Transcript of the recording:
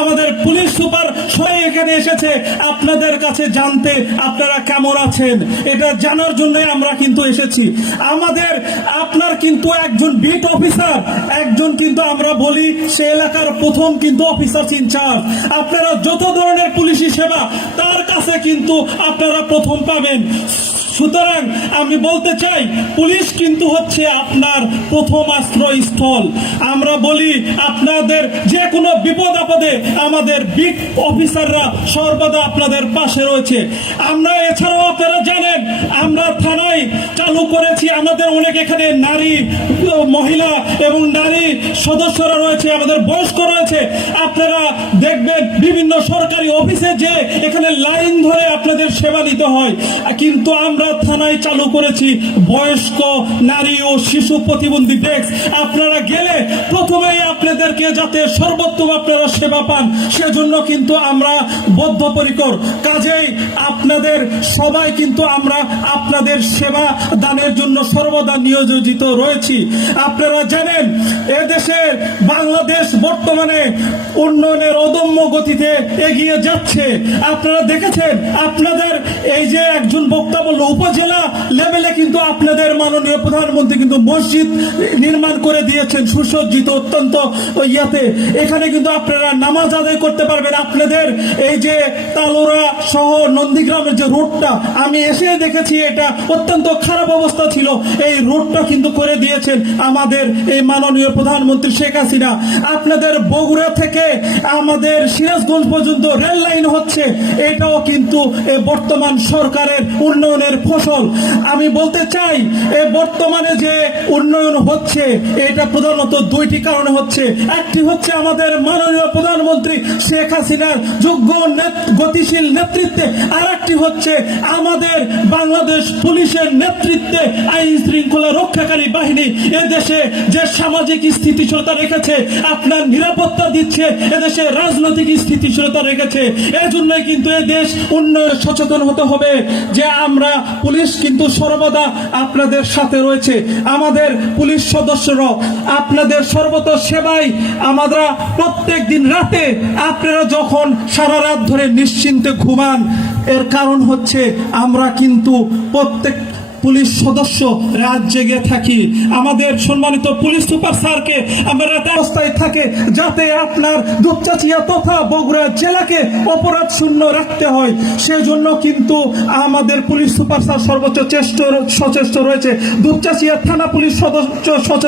আমাদের police super সবাই এখানে এসেছে আপনাদের কাছে জানতে আপনারা কেমন আছেন, এটা জানার জন্য আমরা কিন্তু এসেছি। আপনার কিন্তু একজন বিট অফিসার, একজন কিন্তু আমরা বলি সে এলাকার প্রথম কিন্তু অফিসার ইনচার্জ। আপনারা যত ধরনের পুলিশি সেবা তার কাছে কিন্তু আপনারা প্রথম পাবেন। সুতরাং আমি বলতে চাই, পুলিশ কিন্তু হচ্ছে আপনার প্রথম আশ্রয়স্থল। আমরা বলি আপনাদের যে কোনো বিপদ আপদে আমাদের বিট অফিসাররা সর্বদা আপনাদের পাশে রয়েছে। আমরা এছাড়াও আপনারা জানেন আমরা থানায় চালু করেছি, আমাদের অনেক এখানে নারী, মহিলা এবং নারী সদস্যরা রয়েছে, আমাদের বয়স্ক রয়েছে। আপনারা দেখবেন বিভিন্ন সরকারি অফিসে যে এখানে লাইন ধরে আপনাদের সেবা নিতে হয়, কিন্তু আমরা থানায় চালু করেছি বয়স্ক, নারী ও শিশু প্রতিবন্ধী ডেস্ক। আপনারা গেলে প্রথমেই আপনাদেরকে যাতে সর্বোত্তম আপনারা সেবা পান সেজন্য কিন্তু আমরা বদ্ধপরিকর। কাজেই আপনাদের সবাই কিন্তু আমরা আপনাদের সেবা দানের জন্য সর্বদা নিয়োজিত রয়েছি। আপনারা জানেন এদেশের বাংলাদেশ বর্তমানে উন্নয়নের অদম্য গতিতে এগিয়ে যাচ্ছে। আপনারা দেখেছেন আপনাদের এই যে একজন বক্তা বলল, উপজেলা লেভেলে কিন্তু আপনাদের মাননীয় প্রধানমন্ত্রী কিন্তু মসজিদ নির্মাণ করে দিয়েছেন সুসজ্জিত অত্যন্ত ইয়াতে। এখানে কিন্তু আপনারা নামাজ আদায় করতে পারবেন। আপনাদের এই যে তালোরা সহ নন্দীগ্রামের যে রোডটা আমি এসে দেখেছি, এটা অত্যন্ত খারাপ অবস্থা ছিল, এই রোডটা কিন্তু করে দিয়েছেন আমাদের এই মাননীয় প্রধানমন্ত্রী শেখ হাসিনা। আপনাদের বগুড়া থেকে আমাদের সিরাজগঞ্জ পর্যন্ত রেল লাইন হচ্ছে, এটাও কিন্তু বর্তমান সরকারের উন্নয়নের ফসল। আমি বলতে চাই এই বর্তমানে যে উন্নয়ন হচ্ছে এটা প্রধানত দুইটি কারণে হচ্ছে। একটি হচ্ছে আমাদের মাননীয় প্রধানমন্ত্রী শেখ হাসিনার যোগ্য গতিশীল নেতৃত্বে, আর একটি হচ্ছে আমাদের বাংলাদেশ পুলিশের নেতৃত্বে আইন শৃঙ্খলা রক্ষাকারী বাহিনী এদেশে যে সামাজিক স্থিতিশীলতা রেখেছে, আপনার নিরাপত্তা দিচ্ছে, এদেশে রাজনৈতিক স্থিতিশীলতা রেখেছে। এজন্যই কিন্তু এদেশ উন্নয়ন সচেতন হতে হবে যে আমরা পুলিশ কিন্তু সর্বদা আপনাদের সাথে রয়েছে। আমাদের পুলিশ সদস্যরা আপনাদের সর্বত সেবায় আমরা প্রত্যেক দিন রাতে আপনারা যখন সারা রাত ধরে নিশ্চিন্তে ঘুমান, এর কারণ হচ্ছে আমরা কিন্তু প্রত্যেক পুলিশ সদস্য রাত জেগে থাকি। আমাদের সম্মানিত পুলিশ সুপার স্যারকে আমরা রাতে অবস্থায় থাকে যাতে আপনার দুপচাচিয়া তথা বগুড়া জেলাকে অপরাধ শূন্য রাখতে হয়। সেজন্য কিন্তু আমাদের পুলিশ সুপার স্যার সর্বোচ্চ সচেষ্ট রয়েছে। দুপচাচিয়া থানা পুলিশ সদস্য